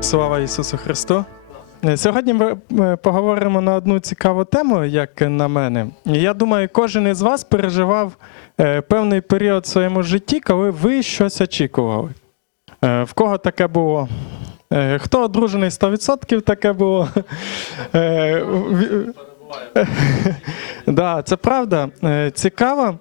Слава Ісусу Христу! Е, Сьогодні ми е, поговоримо на одну цікаву тему, як на мене. Я думаю, кожен із вас переживав е, певний період в своєму житті, коли ви щось очікували. В кого таке було? Хто одружений 100% таке було? Да, це правда. Цікаво,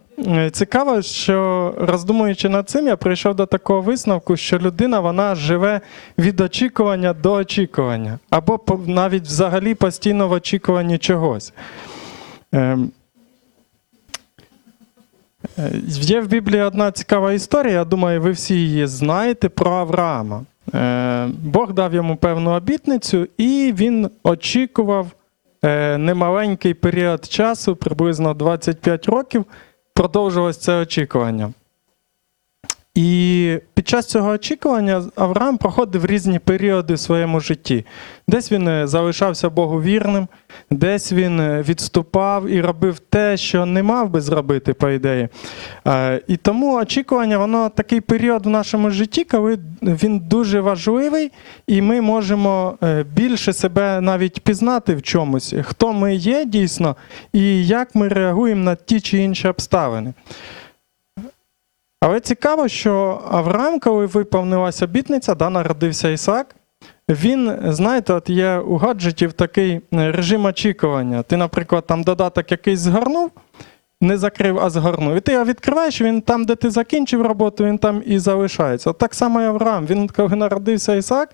цікаво, що роздумуючи над цим, я прийшов до такого висновку, що людина вона живе від очікування до очікування, або навіть взагалі постійно в очікуванні чогось. Ем, е, Є в Біблії одна цікава історія, я думаю, ви всі її знаєте про Авраама. Е, Бог дав йому певну обітницю, і він очікував е, немаленький період часу, приблизно 25 років, продовжувалось це очікування. І під час цього очікування Авраам проходив різні періоди в своєму житті. Десь він е, залишався Богу вірним, десь він е, відступав і робив те, що не мав би зробити, по ідеї. Е, І тому очікування, воно такий період в нашому житті, коли він дуже важливий, і ми можемо більше себе навіть пізнати в чомусь, хто ми є дійсно, і як ми реагуємо на ті чи інші обставини. Але цікаво, що Авраам, коли виповнилася обітниця, да, народився Ісаак, він, знаєте, от є у гаджетів такий е, режим очікування. Ти, наприклад, там додаток якийсь згорнув, не закрив, а згорнув. І ти його відкриваєш, він там, де ти закінчив роботу, він там і залишається. От так само і Авраам. Він, коли народився Ісаак,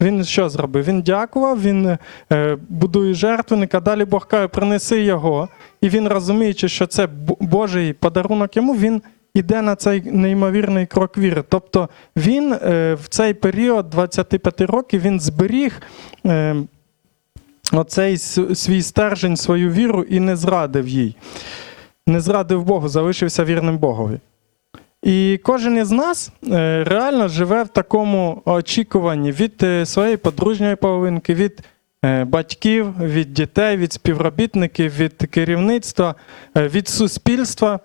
він що зробив? Він дякував, він е, будує жертвенника, далі Бог каже, принеси його. І він, розуміючи, що це Божий подарунок йому, він іде на цей неймовірний крок віри. Тобто він е, в цей період 25 років він зберіг е, оцей свій стержень, свою віру і не зрадив їй. Не зрадив Богу, залишився вірним Богові. І кожен із нас е, реально живе в такому очікуванні від своєї подружньої половинки, від батьків, від дітей, від співробітників, від керівництва, від суспільства.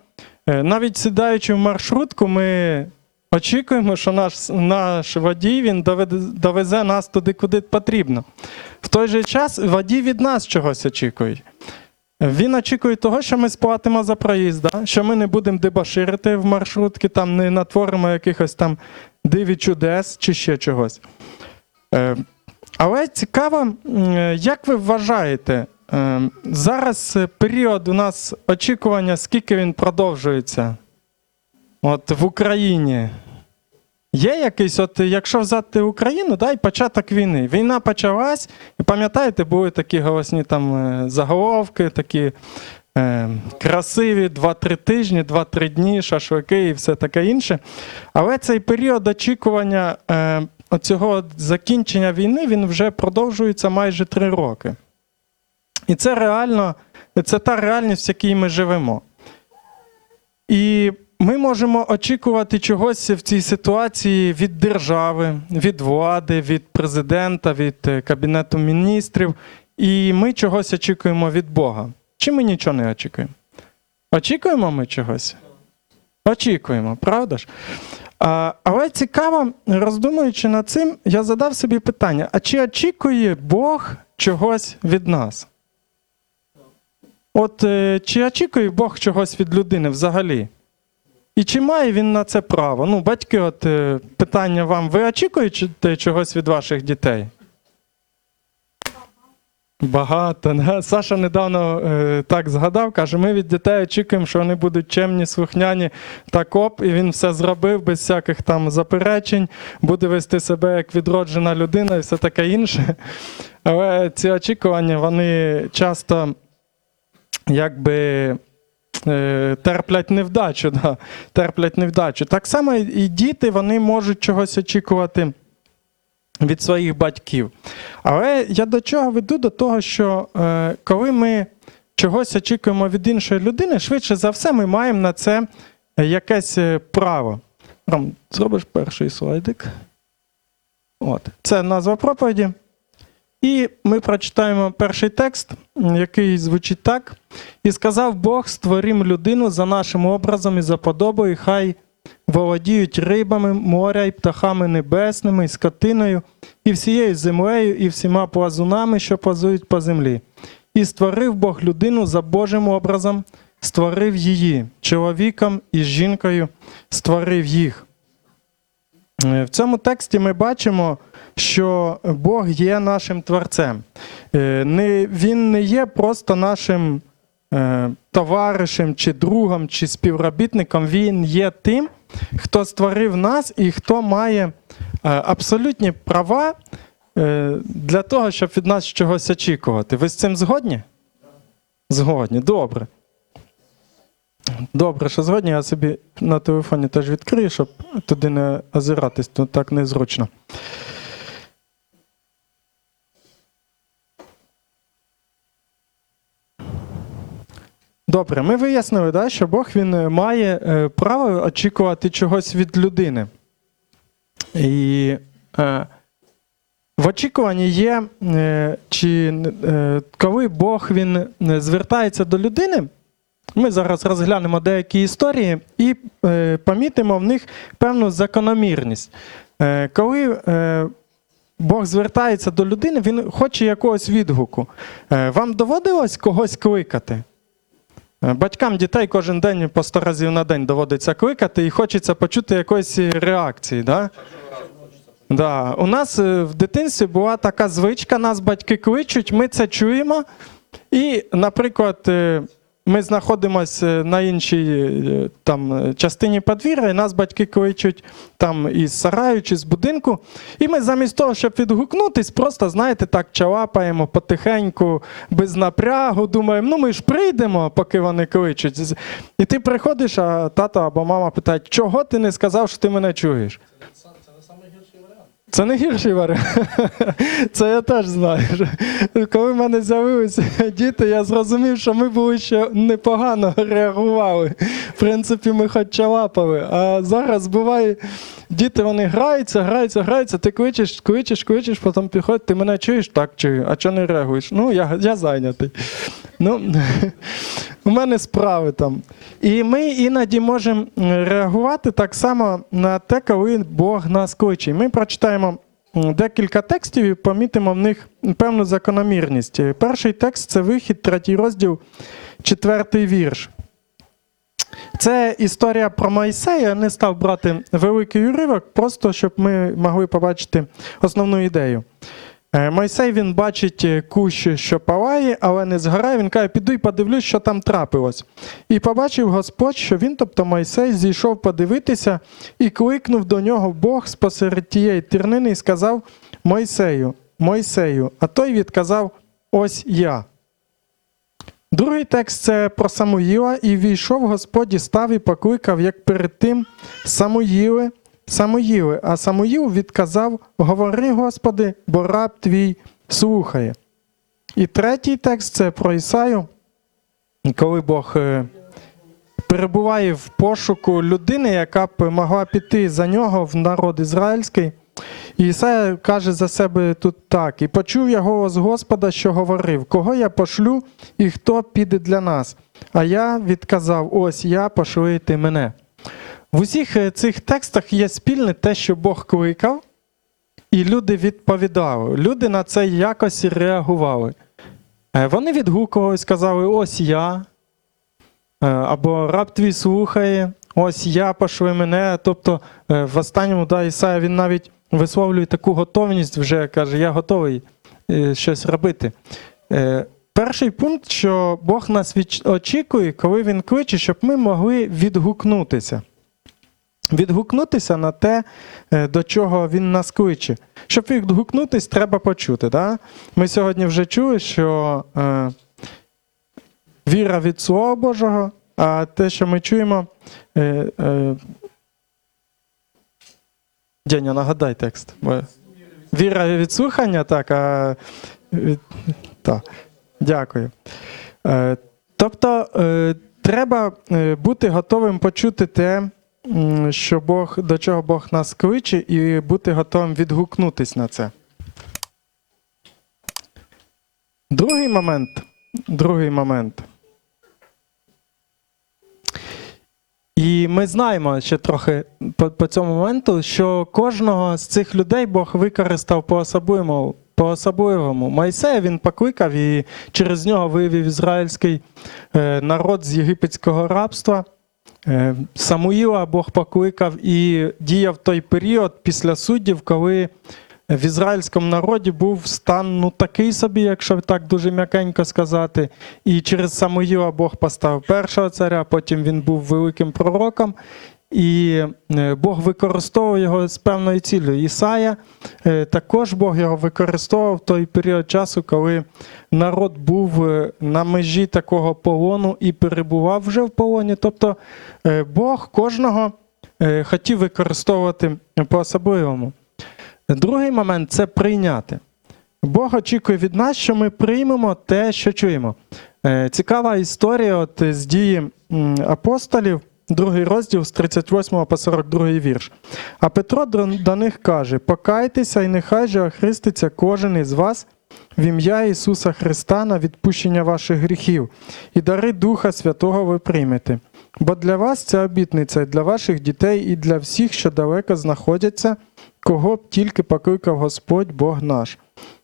Е, Навіть сідаючи в маршрутку, ми очікуємо, що наш, наш водій він довезе нас туди, куди потрібно. В той же час водій від нас чогось очікує. Він очікує того, що ми сплатимо за проїзд, що ми не будемо дебоширити в маршрутки, там не натворимо якихось там див і чудес чи ще чогось. Е, але цікаво, е, як ви вважаєте, зараз е, період у нас очікування, скільки він продовжується? От в Україні. Є якийсь, от якщо взяти Україну, да, і початок війни. Війна почалась, і пам'ятаєте, були такі голосні там е, заголовки, такі е, красиві 2-3 тижні, 2-3 дні, шашлики і все таке інше. Але цей період очікування е, цього закінчення війни він вже продовжується майже 3 роки. І це реально, це та реальність, в якій ми живемо. І ми можемо очікувати чогось в цій ситуації від держави, від влади, від президента, від е, кабінету міністрів. І ми чогось очікуємо від Бога. Чи ми нічого не очікуємо? Очікуємо ми чогось? Очікуємо, правда ж? А, але цікаво, роздумуючи над цим, я задав собі питання: а чи очікує Бог чогось від нас? От е, чи очікує Бог чогось від людини взагалі? І чи має він на це право? Ну, батьки, от е, питання вам: ви очікуєте чогось від ваших дітей? Багато. Саша недавно е, так згадав, каже: ми від дітей очікуємо, що вони будуть чемні, слухняні та коп, і він все зробив без всяких там заперечень, буде вести себе як відроджена людина і все таке інше. Але ці очікування, вони часто якби е, терплять невдачу. Да? Терплять невдачу. Так само і діти вони можуть чогось очікувати від своїх батьків. Але я до чого веду? До того, що е, коли ми чогось очікуємо від іншої людини, швидше за все, ми маємо на це якесь е, право. Ром, зробиш перший слайдик. От. Це назва проповіді. І ми прочитаємо перший текст, який звучить так: І сказав Бог: створім людину за нашим образом і за подобою, хай володіють рибами, моря і птахами небесними, і скотиною, і всією землею, і всіма плазунами, що плазують по землі. І створив Бог людину за Божим образом, створив її чоловіком і жінкою, створив їх. Е, В цьому тексті ми бачимо, що Бог є нашим творцем. Е, Він не є просто нашим е, товаришем, чи другом, чи співробітником. Він є тим, хто створив нас і хто має е, абсолютні права для того, щоб від нас чогось очікувати. Ви з цим згодні? Згодні, добре. Добре, що згодні, я собі на телефоні теж відкрию, щоб туди не озиратись, тут так незручно. Добре, ми вияснили, да, що Бог він е, має е, право очікувати чогось від людини. І е, в очікуванні є, чи коли Бог він звертається до людини, ми зараз розглянемо деякі історії і помітимо в них певну закономірність. Коли Бог звертається до людини, він хоче якогось відгуку. Вам доводилось когось кликати? Е, Батькам дітей кожен день по 100 разів на день доводиться кликати і хочеться почути якоїсь реакції. Да? Да. У нас е, в дитинстві була така звичка, нас батьки кличуть, ми це чуємо. І, наприклад, е, ми знаходимося на іншій е, там, е, частині подвір'я, і нас батьки кличуть там із сараю чи з будинку. І ми замість того, щоб відгукнутись, просто, знаєте, так чалапаємо потихеньку, без напрягу, думаємо, ну ми ж прийдемо, поки вони кличуть. І ти приходиш, а тато або мама питають, чого ти не сказав, що ти мене чуєш? Це не гірший варіант. Це я теж знаю. Коли в мене з'явилися діти, я зрозумів, що ми були ще непогано реагували. В принципі, ми хоч чалапали. А зараз буває, діти вони граються, граються, граються, ти кличеш, кличеш, кличеш, потім підходять, ти мене чуєш? Так чую. А чого не реагуєш? Ну, я, я зайнятий. Ну, у мене справи там. І ми іноді можемо реагувати так само на те, коли Бог нас кличе. Ми прочитаємо декілька текстів і помітимо в них певну закономірність. Перший текст це вихід, третій розділ, четвертий вірш. Це історія про Моїсея. Я не став брати великий уривок, просто щоб ми могли побачити основну ідею. Е, Мойсей він бачить е, кущ, що палає, але не згорає. Він каже, піду і подивлюсь, що там трапилось. І побачив Господь, що він, тобто Мойсей, зійшов подивитися і кликнув до нього Бог спосеред тієї тернини і сказав Мойсею, Мойсею, а той відказав: Ось я. Другий текст це про Самуїла, і війшов Господь і став і покликав, як перед тим Самуїле, Самуїле, а Самуїл відказав: Говори, Господи, бо раб твій слухає. І третій текст це про Ісаю, коли Бог е, перебуває в пошуку людини, яка б могла піти за нього в народ ізраїльський. І Ісая каже за себе тут так: і почув я голос Господа, що говорив: Кого я пошлю і хто піде для нас? А я відказав: Ось я пошли ти мене. В усіх е, цих текстах є спільне те, що Бог кликав, і люди відповідали. Люди на це якось реагували. Е, Вони відгукувались, сказали: Ось я. Е, Або раб твій слухає, ось я пошли мене. Тобто, в останньому да, Ісая він навіть висловлює таку готовність, вже каже, я готовий щось робити. Перший пункт, що Бог нас очікує, коли Він кличе, щоб ми могли відгукнутися. Відгукнутися на те, е, до чого він нас кличе. Щоб відгукнутися, треба почути. Да? Ми сьогодні вже чули, що е, віра від Слова Божого, а те, що ми чуємо. Е, е, Дяня, нагадай текст. Віра від слухання, так. А, так. Дякую. Е, тобто, е, треба бути готовим почути те, що Бог, до чого Бог нас кличе, і бути готовим відгукнутись на це. Другий момент. Другий момент. І ми знаємо ще трохи по, по цьому моменту, що кожного з цих людей Бог використав по особливому. По особливому. Мойсея він покликав і через нього вивів ізраїльський е, народ з єгипетського рабства. Е, Самуїла Бог покликав і діяв той період після суддів, коли в ізраїльському народі був стан ну такий собі, якщо так дуже м'якенько сказати. І через Самуїла Бог поставив першого царя, потім він був великим пророком. І е, Бог використовував його з певною цілею. Ісая е, також Бог його використовував в той період часу, коли народ був е, на межі такого полону і перебував вже в полоні. Тобто Бог кожного хотів використовувати по-особливому. Другий момент це прийняти. Бог очікує від нас, що ми приймемо те, що чуємо. Цікава історія от з дії апостолів, другий розділ з 38 по 42 вірш. А Петро до них каже: Покайтеся, і нехай же охреститься кожен із вас в ім'я Ісуса Христа на відпущення ваших гріхів, і дари Духа Святого ви приймете. Бо для вас ця обітниця і для ваших дітей, і для всіх, що далеко знаходяться, кого б тільки покликав Господь Бог наш.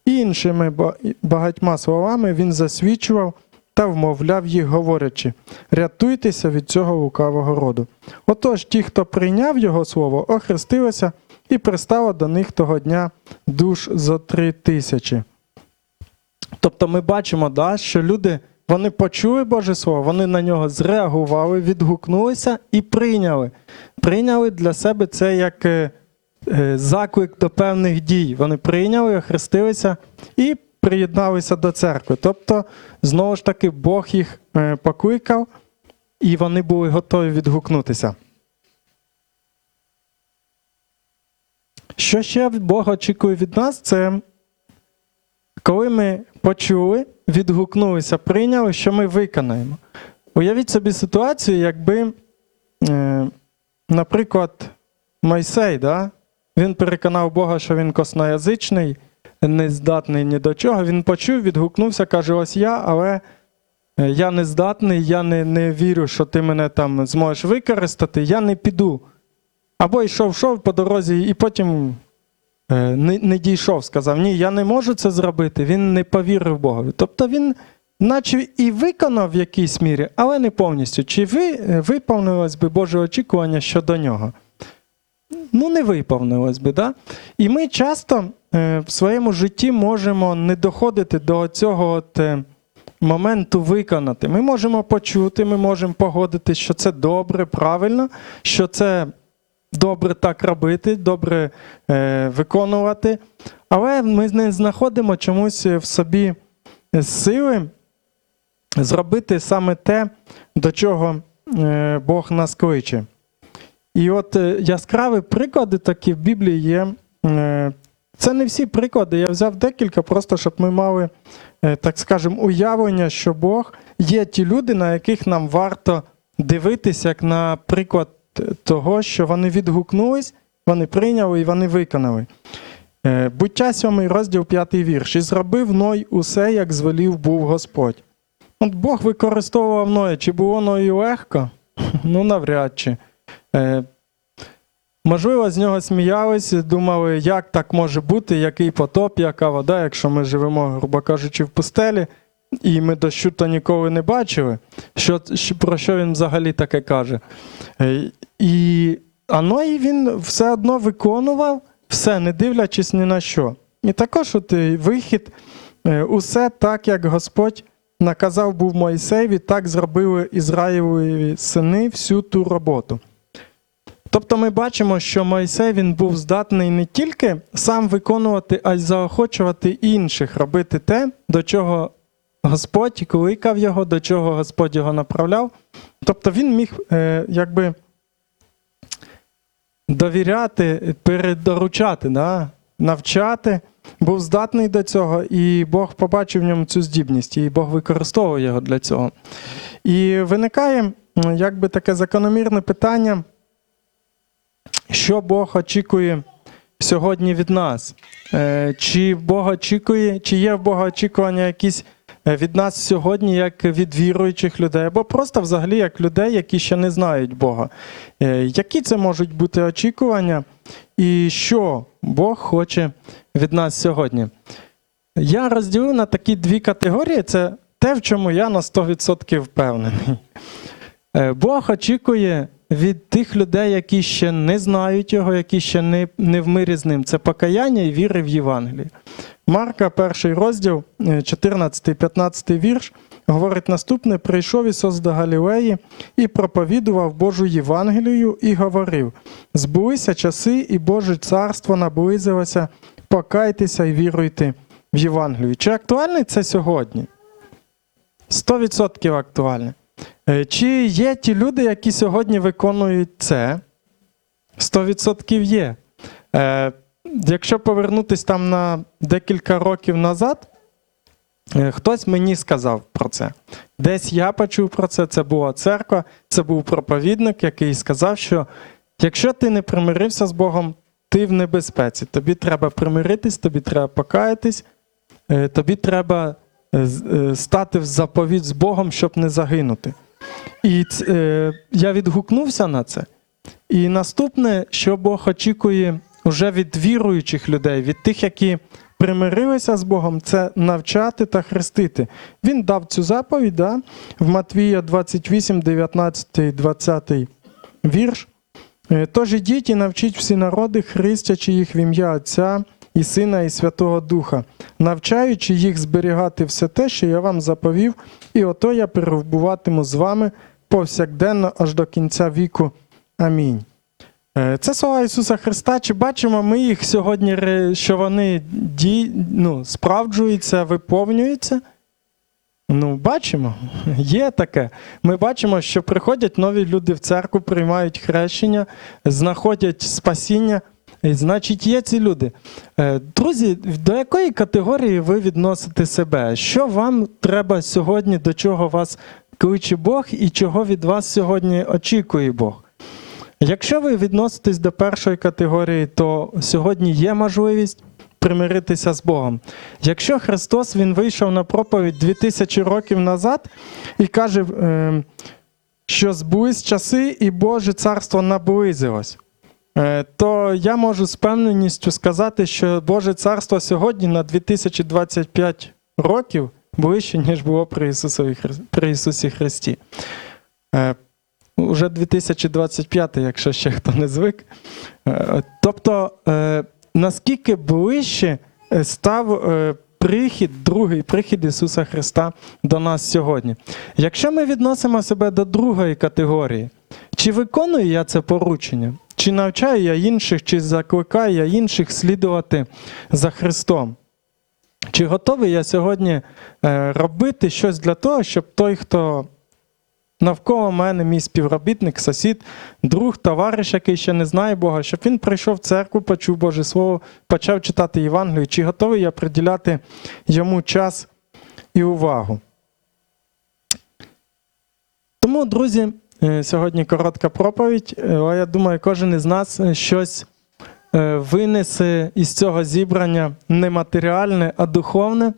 І іншими багатьма словами він засвідчував та вмовляв їх, говорячи: рятуйтеся від цього лукавого роду. Отож, ті, хто прийняв його слово, охрестилися і пристало до них того дня душ зо три тисячі. Тобто ми бачимо, да, що люди вони почули Боже Слово, вони на нього зреагували, відгукнулися і прийняли. Прийняли для себе це як е, е, заклик до певних дій. Вони прийняли, охрестилися і приєдналися до церкви. Тобто, знову ж таки, Бог їх е, покликав, і вони були готові відгукнутися. Що ще Бог очікує від нас, це коли ми почули, відгукнулися, прийняли, що ми виконаємо. Уявіть собі ситуацію, якби, е, наприклад, Мойсей, да? він переконав Бога, що він косноязичний, не здатний ні до чого. Він почув, відгукнувся, каже: ось я, але е, я не здатний, я не, не вірю, що ти мене там зможеш використати, я не піду. Або йшов, йшов по дорозі, і потім е, не, не дійшов, сказав: Ні, я не можу це зробити. Він не повірив Богові. Тобто він, наче і виконав в якійсь мірі, але не повністю. Чи ви, е, виповнилось би Боже очікування щодо нього? Ну, не виповнилось би, да? І ми часто е, в своєму житті можемо не доходити до цього от, е, моменту виконати. Ми можемо почути, ми можемо погодитись, що це добре, правильно, що це добре так робити, добре е, виконувати. Але ми не знаходимо чомусь в собі сили зробити саме те, до чого Бог нас кличе. І от е, яскраві приклади такі в Біблії є. Е, Це не всі приклади. Я взяв декілька, просто щоб ми мали, е, так скажемо, уявлення, що Бог є ті люди, на яких нам варто дивитися, як на приклад того, що вони відгукнулись, вони прийняли і вони виконали. Буття 7 розділ 5 вірш. І зробив Ной усе, як звелів був Господь. От Бог використовував Ноя. Чи було Ною легко? Ну, навряд чи. Е, Можливо, з нього сміялись, думали, як так може бути, який потоп, яка вода, якщо ми живемо, грубо кажучи, в пустелі, і ми дощу то ніколи не бачили. Що, про що він взагалі таке каже? Е, І а Ной він все одно виконував все, не дивлячись ні на що. І також от е, вихід, усе так, як Господь наказав був Моїсеєві, так зробили Ізраїлеві сини всю ту роботу. Тобто ми бачимо, що Мойсей він був здатний не тільки сам виконувати, а й заохочувати інших робити те, до чого Господь кликав його, до чого Господь його направляв. Тобто він міг е, якби довіряти, передоручати, да? навчати, був здатний до цього, і Бог побачив в ньому цю здібність, і Бог використовує його для цього. І виникає якби таке закономірне питання, що Бог очікує сьогодні від нас? Е, Чи Бог очікує, чи є в Бога очікування якісь е, від нас сьогодні, як від віруючих людей, або просто взагалі як людей, які ще не знають Бога. Е, Які це можуть бути очікування, і що Бог хоче від нас сьогодні? Я розділив на такі дві категорії: це те, в чому я на 100% впевнений. Бог очікує від тих людей, які ще не знають його, які ще не, не в мирі з ним. Це покаяння і віри в Євангелії. Марка, перший розділ, 14-15 вірш, говорить наступне: прийшов Ісус до Галілеї і проповідував Божу Євангелію і говорив: збулися часи, і Боже царство наблизилося, покайтеся і віруйте в Євангелію. Чи актуальне це сьогодні? 100% актуальне. Е, Чи є ті люди, які сьогодні виконують це? 100% є. Е, Якщо повернутися там на декілька років назад, е, хтось мені сказав про це. Десь я почув про це, це була церква, це був проповідник, який сказав, що якщо ти не примирився з Богом, ти в небезпеці. Тобі треба примиритись, тобі треба покаятись, тобі треба стати в заповідь з Богом, щоб не загинути. І е, я відгукнувся на це. І наступне, що Бог очікує вже від віруючих людей, від тих, які примирилися з Богом, це навчати та хрестити. Він дав цю заповідь да? в Матвія 28, 19, 20 вірш. Е, Тож ідіть і навчіть всі народи, хрестячи їх в ім'я Отця і Сина, і Святого Духа, навчаючи їх зберігати все те, що я вам заповів, і ото я перебуватиму з вами повсякденно аж до кінця віку. Амінь. Е, Це слова Ісуса Христа. Чи бачимо ми їх сьогодні, що вони ді... ну, справджуються, виповнюються? Ну, бачимо, є таке. Ми бачимо, що приходять нові люди в церкву, приймають хрещення, знаходять спасіння. Значить, є ці люди. Е, Друзі, до якої категорії ви відносите себе? Що вам треба сьогодні, до чого вас кличе Бог і чого від вас сьогодні очікує Бог? Якщо ви відноситесь до першої категорії, то сьогодні є можливість примиритися з Богом. Якщо Христос Він вийшов на проповідь 2000 років назад і каже, е, що збулись часи і Боже царство наблизилось, то я можу з певненістю сказати, що Боже царство сьогодні на 2025 років ближче, ніж було при, Ісусові, при Ісусі Христі. Е, Уже 2025, якщо ще хто не звик. Е, Тобто, е, наскільки ближче е, став е, прихід, другий прихід Ісуса Христа до нас сьогодні. Якщо ми відносимо себе до другої категорії, чи виконую я це поручення, чи навчаю я інших, чи закликаю я інших слідувати за Христом? Чи готовий я сьогодні е, робити щось для того, щоб той, хто навколо мене, мій співробітник, сусід, друг, товариш, який ще не знає Бога, щоб він прийшов в церкву, почув Боже Слово, почав читати Євангелію, чи готовий я приділяти йому час і увагу. Тому, друзі, сьогодні коротка проповідь, е, але я думаю, кожен із нас е, щось е, винесе із цього зібрання не матеріальне, а духовне.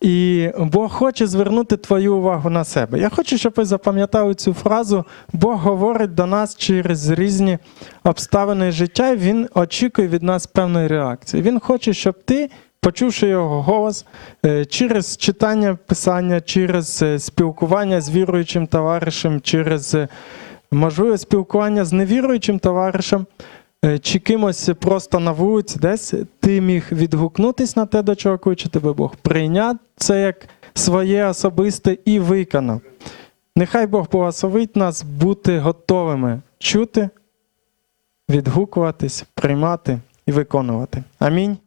І Бог хоче звернути твою увагу на себе. Я хочу, щоб ви запам'ятали цю фразу. Бог говорить до нас через різні обставини життя, і Він очікує від нас певної реакції. Він хоче, щоб ти, почувши його голос, е, через читання писання, через е, спілкування з віруючим товаришем, через е, можливе спілкування з невіруючим товаришем, чи кимось просто на вулиці, десь ти міг відгукнутись на те, до чого кличе тебе Бог, прийняти це як своє особисте і виконав. Нехай Бог благословить нас бути готовими чути, відгукуватись, приймати і виконувати. Амінь.